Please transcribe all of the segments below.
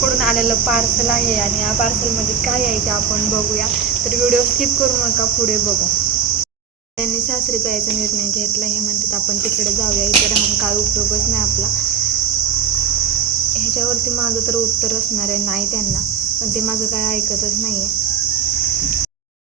कडून आलेलं पार्सल आहे आणि या पार्सलमध्ये काय आहे ते आपण बघूया. तर व्हिडिओ स्किप करू नका पुढे बघू. त्यांनी सासरी जायचा निर्णय घेतला हे म्हणतात आपण तिकडे जाऊया इथे राहून काय उपयोगच नाही आपला. ह्याच्यावरती माझं तर उत्तर असणार आहे नाही त्यांना पण ते माझं काय ऐकतच नाही आहे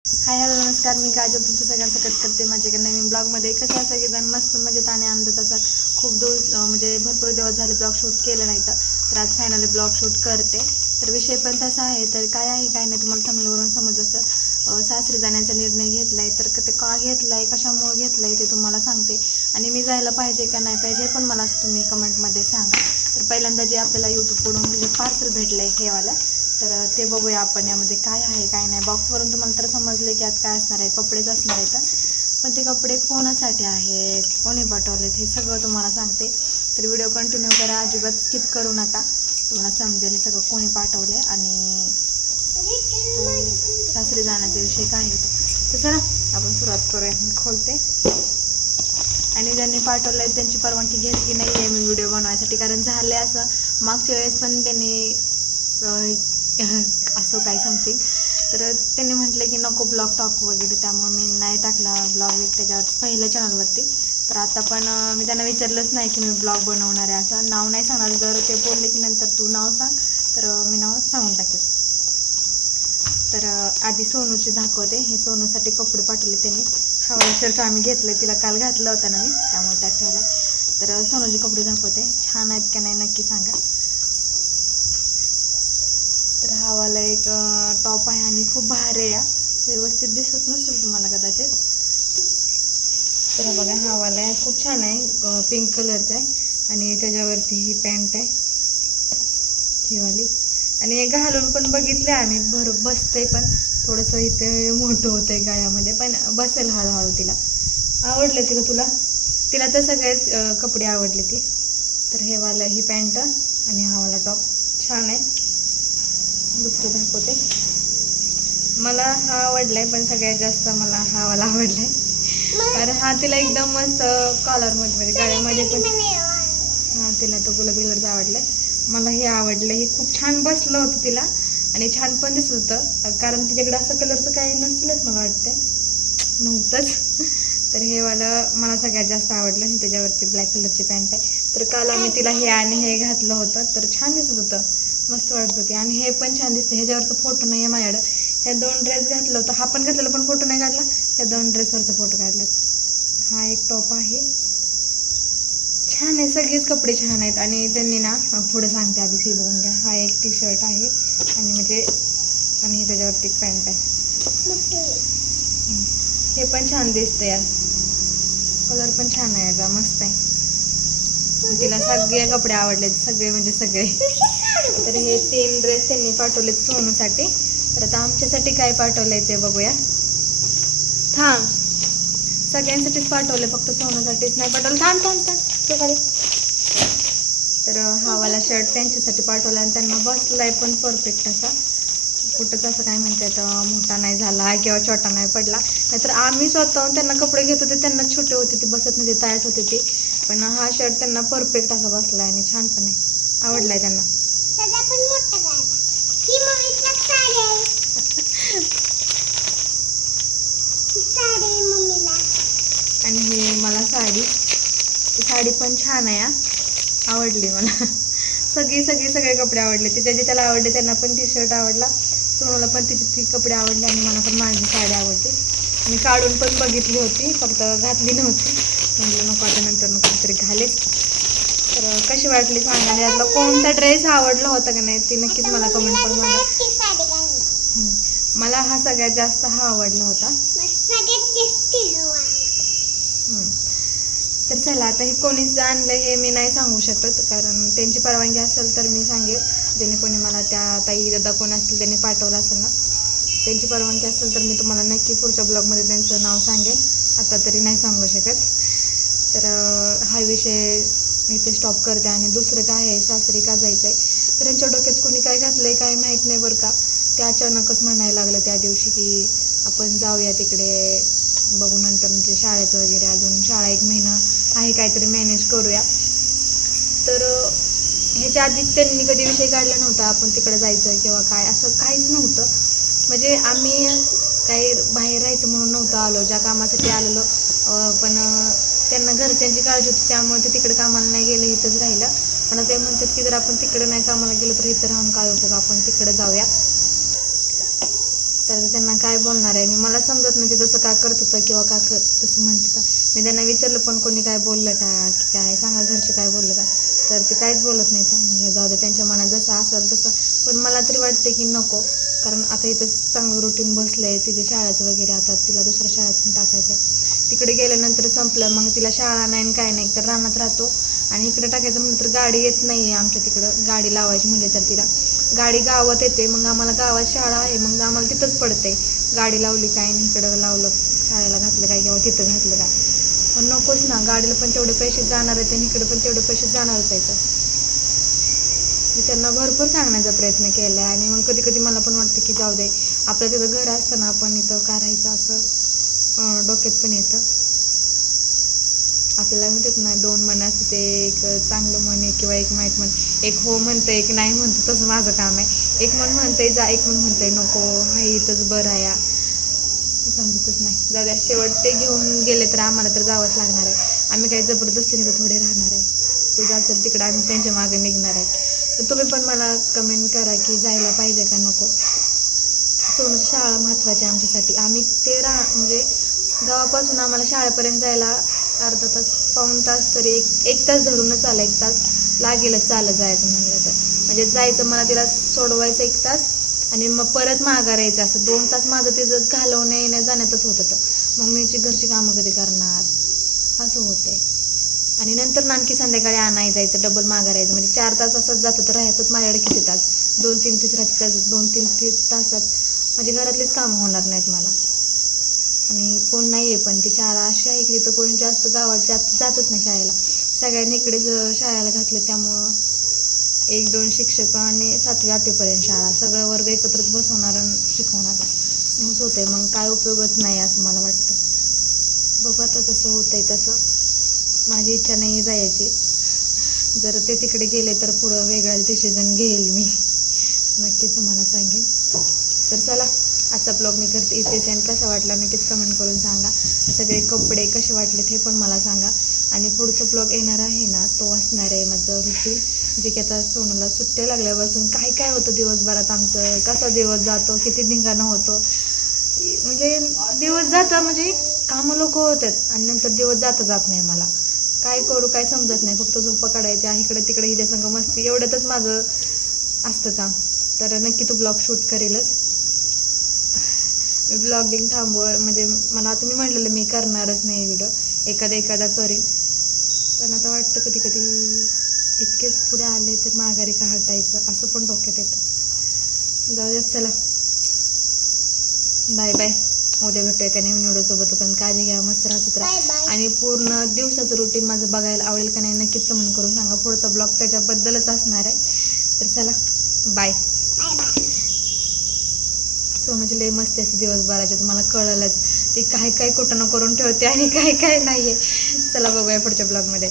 हाय हॅलो नमस्कार मी काजल तुमचं सगळ्यांचं कट करते माझ्याकडे नवीन ब्लॉगमध्ये. कसं असं की मस्त मजेत आणि आनंदात असा खूप दिवस म्हणजे भरपूर दिवस झाले ब्लॉग शूट केलं नाही तर. तर आज फायनली ब्लॉग शूट करते. तर विषय पण तसा आहे तर काय आहे काय नाही तुम्हाला थंबल्यावरून समजलं तर सासरी जाण्याचा निर्णय घेतला आहे तर ते का घेतला आहे कशामुळे घेतला आहे ते तुम्हाला सांगते. आणि मी जायला पाहिजे का नाही पाहिजे पण मला तुम्ही कमेंटमध्ये सांगा. तर पहिल्यांदा जे आपल्याला यूट्यूबकडून जे पार्सल भेटलं आहे हेवाला तर ते बघूया आपण यामध्ये काय आहे काय नाही. बॉक्सवरून तुम्हाला तर समजले की आत काय असणार आहे कपडेच असणार आहेत. पण ते कपडे कोणासाठी आहेत कोणी पाठवलेत हे सगळं तुम्हाला सांगते. तर व्हिडिओ कंटिन्यू करा अजिबात स्किप करू नका. तुम्हाला समजेल सगळं कोणी पाठवले आणि सासरी जाण्याचा विषय काय होतो. तर चला आपण सुरुवात करूया. मी खोलते. आणि ज्यांनी पाठवलं आहे त्यांची परवानगी घेतली नाही आहे मी व्हिडिओ बनवायसाठी कारण झालं आहे असं. मागच्या वेळेस पण त्यांनी असं काही समथिंग तर त्यांनी म्हटलं की नको ब्लॉग टाकू वगैरे त्यामुळे मी नाही टाकला ब्लॉग त्याच्यावर पहिल्या चॅनलवरती तर आता पण मी त्यांना विचारलंच नाही की मी ब्लॉग बनवणार आहे असं. नाव नाही सांगणार जर ते बोलले की नंतर तू नाव सांग तर मी नाव सांगून टाकेल. तर आधी सोनूची दाखवते. हे सोनूसाठी कपडे पाठवले त्यांनी. हवा शर्ट आम्ही घेतलं तिला काल घातलं होतं ना मी त्यामुळे त्यात ठेवलं तर सोनूचे कपडे दाखवते. छान आहेत का नाही नक्की सांगा. तर हवाला एक टॉप आहे आणि खूप भारी आहे. व्यवस्थित दिसत नसेल तुम्हाला कदाचित. तर हा बघा हा वाला आहे. खूप छान आहे. पिंक कलरचा आहे. आणि त्याच्यावरती ही पॅन्ट आहे. ही वाली. आणि हे घालून पण बघितले आम्ही. भर बसतंय पण. थोडंसं इथे मोठं होतं आहे गाळ्यामध्ये पण बसेल हळूहळू तिला. आवडलं तिला तुला? तिला तर सगळेच कपडे आवडले ती. तर हे वाला ही पॅन्ट आणि हा वाला टॉप छान आहे. दुसरं दाखवते. मला हा आवडला आहे पण सगळ्यात जास्त मला हा वाला आवडलाय. कारण हा तिला एकदम मस्त कॉलरमध्ये मध्ये म्हणजे गाड्यामध्ये पण हा तिला तो गुलाबी कलरचा आवडलाय मला हे आवडलं हे खूप छान बसलं होतं तिला. आणि छान पण दिसत होतं. कारण तिच्याकडे असं कलरचं काही नसलंच मला वाटतंय. नव्हतंच. तर हे वालं मला सगळ्यात जास्त आवडलं. आणि त्याच्यावरची ब्लॅक कलरची पॅन्ट आहे. तर काल आम्ही तिला हे आणि हे घातलं होतं. तर छान दिसत होतं. मस्त वाटत होती. आणि हे पण छान दिसतं. ह्याच्यावरचा फोटो नाही आहे माझ्याकडं. ह्या दोन ड्रेस घातलं होतं. हा पण घातलेला पण फोटो नाही काढला. या दोन ड्रेसवरचा फोटो काढलात. हा एक टॉप आहे. छान आहे सगळेच कपडे छान आहेत. आणि त्यांनी ना पुढे सांगते आधी ती बघून घ्या. हा एक टी शर्ट आहे. आणि म्हणजे आणि त्याच्यावरती एक पॅन्ट आहे. हे पण छान दिसतं यार. कलर पण छान आहे याचा मस्त आहे. तिला सगळे कपडे आवडलेत सगळे म्हणजे सगळे. तर हे तीन ड्रेस त्यांनी पाठवलेत सोनूसाठी. तर आता आमच्यासाठी काय पाठवलंय ते बघूया. थांब. सगळ्यांसाठीच पाठवले फक्त सोनासाठीच नाही पाठवलं थांब थांब थांब. तर हा वाला शर्ट त्यांच्यासाठी पाठवला आणि त्यांना बसलाय पण परफेक्ट असा. कुठंच असं काय म्हणतात मोठा नाही झाला किंवा छोटा नाही पडला. नाहीतर आम्ही स्वतःहून त्यांना कपडे घेत होते त्यांना छोटे होते ते बसत नाही टायट होते ते. पण हा शर्ट त्यांना परफेक्ट असा बसला आणि छान पण आहे आवडलाय त्यांना सगळ्या पण मोठा झाला ही मम्मीचा साडी आहे ही साडी आहे मम्मीला आणि हे मला साडी ती साडी पण छान आहे आवडली मला सगळी सगळी सगळे कपडे आवडले तिच्या जे त्याला आवडले त्यांना पण टी शर्ट आवडला सोनूला पण तिचे ती कपडे आवडले आणि मला पण माझी साडी आवडली मी काढून पण बघितली होती फक्त घातली नव्हती म्हटलं नको आता नंतर नको तरी घालेच तर कशी वाटली सांगा यातला कोणता ड्रेस आवडला होता का नाही ती नक्कीच मला कमेंट करून सांगा मला हा सगळ्यात जास्त हा आवडला होता सगळ्यात जास्त हवा हम्म. तर चला आता हे कोणीच आणलं हे मी नाही सांगू शकत कारण त्यांची परवानगी असेल तर मी सांगेल. ज्याने कोणी मला त्या ताई दादा कोण असतील त्यांनी पाठवलं असेल ना. त्यांची परवानगी असेल तर मी तुम्हाला नक्की पुढच्या ब्लॉगमध्ये त्यांचं नाव सांगेन आता तरी नाही सांगू शकत. तर हा विषय मी ते स्टॉप करते आणि दुसरं काय आहे? सासरी का जायचं आहे तर यांच्या डोक्यात कोणी काय घातलं आहे काय माहीत नाही बरं का. ते अचानकच म्हणायला लागलं त्या दिवशी की आपण जाऊया तिकडे. बघू नंतर म्हणजे शाळेचं वगैरे अजून शाळा एक महिना आहे काहीतरी मॅनेज करूया. तर ह्याच्या आधी त्यांनी कधी विषय काढला नव्हता आपण तिकडे जायचं किंवा काय असं काहीच नव्हतं. म्हणजे आम्ही काही बाहेर राहायचं म्हणून नव्हतं आलो ज्या कामासाठी आलेलो. पण त्यांना घरच्यांची काळजी होती त्यामुळे ते तिकडे कामाला नाही गेलं इथंच राहिलं. पण ते म्हणतात की जर आपण तिकडे नाही कामाला गेलो तर इथं राहून काय उपयोग? आपण तिकडे जाऊया. तर त्यांना काय बोलणार आहे? मी मला समजत नाही ते तसं का करत होतं किंवा का कर तसं म्हणत होतं. मी त्यांना विचारलं पण कोणी काय बोललं का? की काय? सांगा घरचे काय बोललं का? तर ते काहीच बोलत नाही तर म्हणलं जाऊ दे त्यांच्या मनात जसं असेल तसं. पण मला तरी वाटते की नको. कारण आता इथं चांगलं रुटीन बसलं आहे तिच्या शाळेचं वगैरे आता तिला दुसऱ्या शाळेतून टाकायचं तिकडे गेल्यानंतर संपलं. मग तिला शाळा नाही आणि काय नाही. तर रानात राहतो. आणि इकडे टाकायचं म्हटलं तर गाडी येत नाही आहे आमच्या तिकडं. गाडी लावायची म्हणले तर तिला. गाडी गावात येते मग आम्हाला गावात शाळा आहे मग आम्हाला तिथंच पडते गाडी लावली काय नाही इकडं लावलं शाळेला घातलं काय किंवा तिथं घातलं काय. पण नकोच ना गाडीला पण तेवढे पैसे जाणार आहेत आणि इकडे पण तेवढे पैसे जाणारच आहेत मी त्यांना भरपूर सांगण्याचा प्रयत्न केला आहे आणि मग कधी कधी मला पण वाटतं की जाऊ दे. आपलं तिथं घर असतं ना आपण इथं का राहायचं असं डोक्यात पण येतं. आपल्याला म्हणतात ना दोन मन असते ते एक चांगलं मन आहे किंवा एक माहीत मन एक हो म्हणतं एक नाही म्हणतं तसं माझं काम आहे. एक मन म्हणतंय जा एक मन म्हणतंय नको हा इथंच बरं आहे. समजतच नाही. दादा शेवट ते घेऊन गेले तर आम्हाला तर जावंच लागणार आहे. आम्ही काही जबरदस्तीने तर थोडे राहणार आहे. ते जातील तिकडे आम्ही त्यांच्या मागे निघणार आहे. तर तुम्ही पण मला कमेंट करा की जायला पाहिजे का नको? सोनूची शाळा महत्त्वाची आहे आमच्यासाठी. आम्ही ते राहा म्हणजे गावापासून आम्हाला शाळेपर्यंत जायला अर्धा तास पाऊण तास तरी एक एक तास धरूनच आला एक तास लागेलच चालत जायचं म्हणलं तर. म्हणजे जायचं मला तिला सोडवायचं एक तास आणि मग परत माघार यायचं असं दोन तास माझं तिचं घालवणं येण्या जाण्यातच होत होतं मग मी घरची कामं कधी करणार? असं होतंय. आणि नंतर ना आणखी संध्याकाळी आणाय जायचं डबल माघार यायचं म्हणजे चार तास असंच जातं तर राहतात माझ्याकडे किती तास? दोन तीन तीस राहते दोन तीन तीन तासात. म्हणजे घरातलीच कामं होणार नाहीत मला. आणि कोण नाही आहे पण ती शाळा अशी आहे की तिथं कोणी जास्त गावात जात जातच नाही शाळेला. सगळ्यांनी इकडेच शाळेला घातलं. त्यामुळं एक दोन शिक्षक आणि सातवी आठवीपर्यंत शाळा. सगळं वर्ग एकत्रच बसवणार आणि शिकवणार. असं आहे मग काय उपयोगच नाही असं मला वाटतं. बघू आता तसं होतंय तसं. माझी इच्छा नाही जायची. जर ते तिकडे गेले तर पुढं वेगळा डिसिजन घेईल मी. नक्कीच तुम्हाला सांगेन. तर चला. आजचा ब्लॉग मी करते इथेच आणि कसा वाटला नक्कीच कमेंट करून सांगा. सगळे कपडे कसे वाटले ते पण मला सांगा. आणि पुढचं ब्लॉग येणार आहे ना तो असणार आहे माझं रुटीन जे की आता सोनूला सुट्ट्या लागल्यापासून काय काय होतं दिवसभरात आमचं कसा दिवस जातो किती धिंगाणं होतो. म्हणजे दिवस जाता म्हणजे कामं लोक होतात आणि नंतर दिवस जाता जात नाही मला. काय करू काय समजत नाही. फक्त झोपा काढायच्या इकडे तिकडे हिच्या संग मस्ती. एवढ्यातच माझं असतं काम. तर नक्की तू ब्लॉग शूट करेलच. मी ब्लॉगिंग थांबव म्हणजे मला आता मी म्हटलेलं मी करणारच नाही व्हिडिओ एखादा एखादा करीन. पण आता वाटतं कधी कधी इतकेच पुढे आले तर माघारी का हटायचं? असं पण डोक्यात येतं. जाऊ द्या चला. बाय बाय उद्या भेटूया एका नवीन व्हिडिओसोबत पण काळजी घ्या मस्त राहत राहा. आणि पूर्ण दिवसाचं रुटीन माझं बघायला आवडेल का नाही नक्कीच कमेंट करून सांगा. पुढचा ब्लॉग त्याच्याबद्दलच असणार आहे. तर चला. बाय बाय सो म्हणजे लय मस्ती असते दिवसभराचे. तुम्हाला कळलंच. ती काय काय कुठं करून ठेवते आणि काय काय नाही आहे चला बघूया पुढच्या ब्लॉगमध्ये